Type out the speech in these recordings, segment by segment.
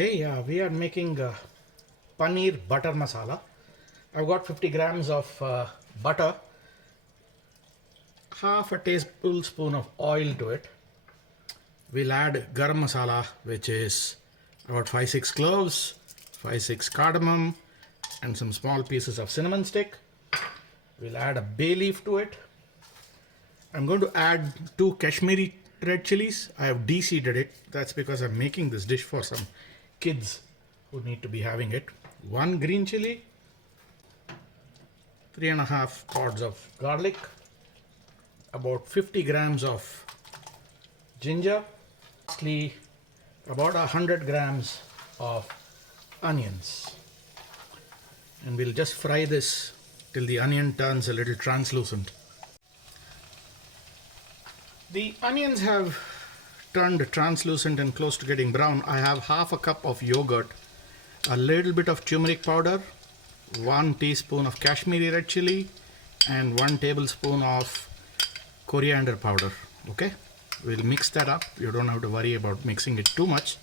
Hey, we are making Paneer Butter Masala. I've got 50 grams of butter, half a tablespoon of oil to it. We'll add garam masala, which is about 5-6 cloves, 5-6 cardamom, and some small pieces of cinnamon stick. We'll add a bay leaf to it. I'm going to add 2 Kashmiri red chilies. I have de-seeded it. That's because I'm making this dish for some kids who need to be having it. 1 green chili, 3.5 pods of garlic, about 50 grams of ginger, lastly about 100 grams of onions. And we'll just fry this till the onion turns a little translucent. The onions have turned translucent and close to getting brown. I have half a cup of yogurt, a little bit of turmeric powder, 1 teaspoon of Kashmiri red chili, and 1 tablespoon of coriander powder. Okay, we'll mix that up. You don't have to worry about mixing it too much.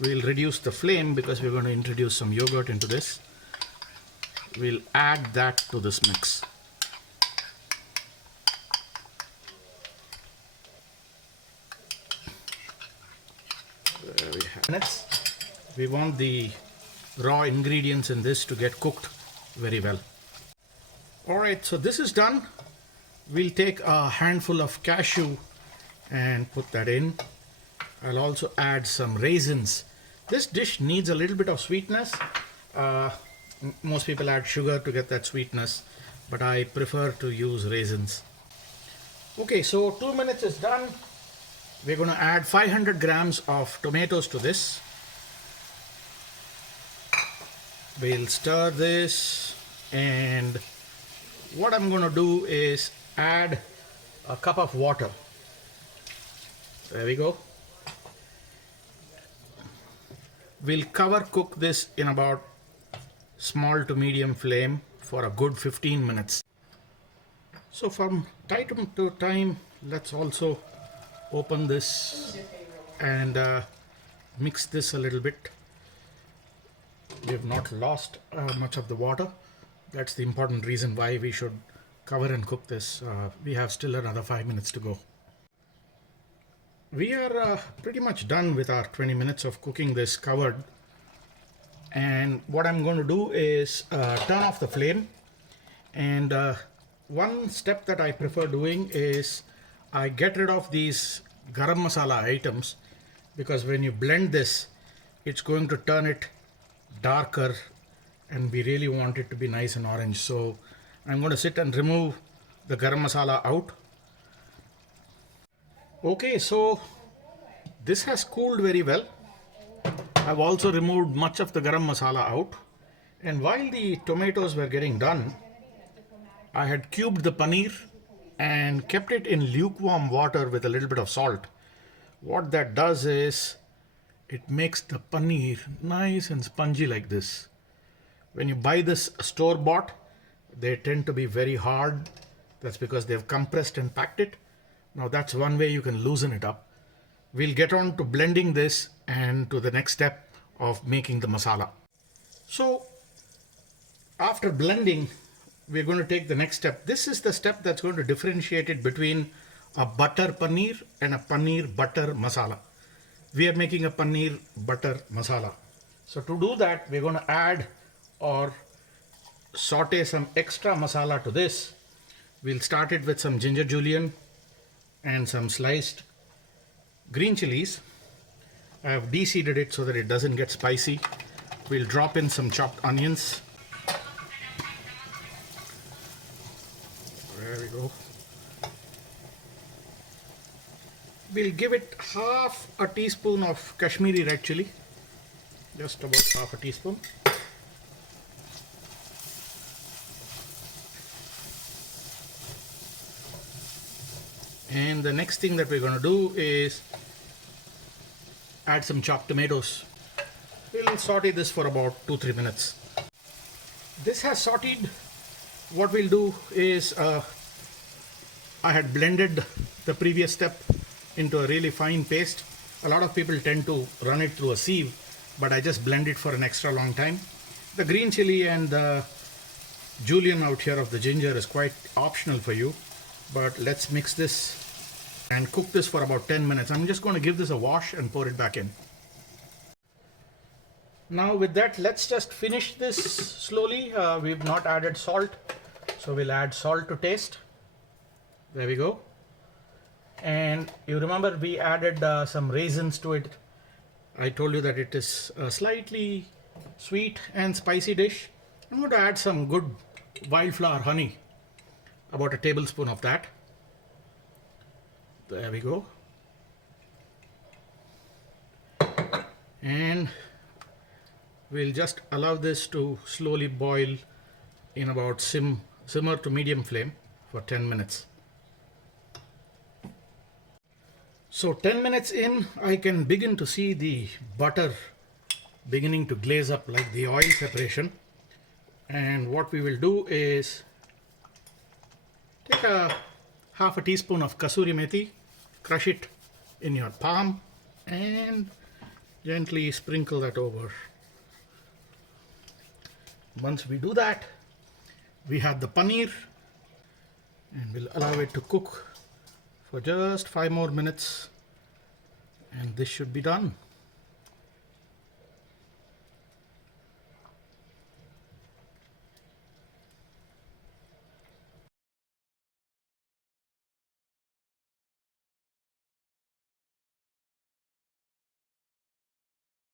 We'll reduce the flame because we're going to introduce some yogurt into this. We'll add that to this mix. There we have minutes. We want the raw ingredients in this to get cooked very well. Alright, so this is done. We'll take a handful of cashew and put that in. I'll also add some raisins. This dish needs a little bit of sweetness. Most people add sugar to get that sweetness, but I prefer to use raisins. Okay, so 2 minutes is done. We're going to add 500 grams of tomatoes to this. We'll stir this, and what I'm going to do is add a cup of water. There we go. We'll cover cook this in about small to medium flame for a good 15 minutes. So from time to time, let's also open this and mix this a little bit. We have not lost much of the water. That's the important reason why we should cover and cook this. We have still another 5 minutes to go. We are pretty much done with our 20 minutes of cooking this covered. And what I'm going to do is turn off the flame. And one step that I prefer doing is I get rid of these garam masala items, because when you blend this, it's going to turn it darker, and we really want it to be nice and orange. So I'm going to sit and remove the garam masala out. Okay, so this has cooled very well. I've also removed much of the garam masala out. And while the tomatoes were getting done, I had cubed the paneer and kept it in lukewarm water with a little bit of salt. What that does is it makes the paneer nice and spongy like this. When you buy this store-bought, they tend to be very hard. That's because they've compressed and packed it. Now that's one way you can loosen it up. We'll get on to blending this and to the next step of making the masala. So after blending, we're going to take the next step. This is the step that's going to differentiate it between a butter paneer and a paneer butter masala. We are making a paneer butter masala. So to do that, we're going to add or saute some extra masala to this. We'll start it with some ginger julienne and some sliced green chilies. I have de-seeded it so that it doesn't get spicy. We'll drop in some chopped onions. There we go. We'll give it half a teaspoon of Kashmiri red chili. Just about half a teaspoon. And the next thing that we're going to do is add some chopped tomatoes. We'll saute this for about 2-3 minutes. This has sauteed. What we'll do is I had blended the previous step into a really fine paste. A lot of people tend to run it through a sieve. but I just blend it for an extra long time. The green chili and the julienne out here of the ginger is quite optional for you, but let's mix this and cook this for about 10 minutes. I'm just going to give this a wash and pour it back in. Now with that, let's just finish this slowly. We've not added salt, so we'll add salt to taste. There we go. And you remember we added some raisins to it. I told you that it is a slightly sweet and spicy dish. I'm going to add some good wildflower honey, about a tablespoon of that. There we go. And we'll just allow this to slowly boil in about simmer to medium flame for 10 minutes. So 10 minutes in, I can begin to see the butter beginning to glaze up like the oil separation. And what we will do is take half a teaspoon of kasuri methi, crush it in your palm and gently sprinkle that over. Once we do that, we have the paneer and we'll allow it to cook for just 5 more minutes and this should be done.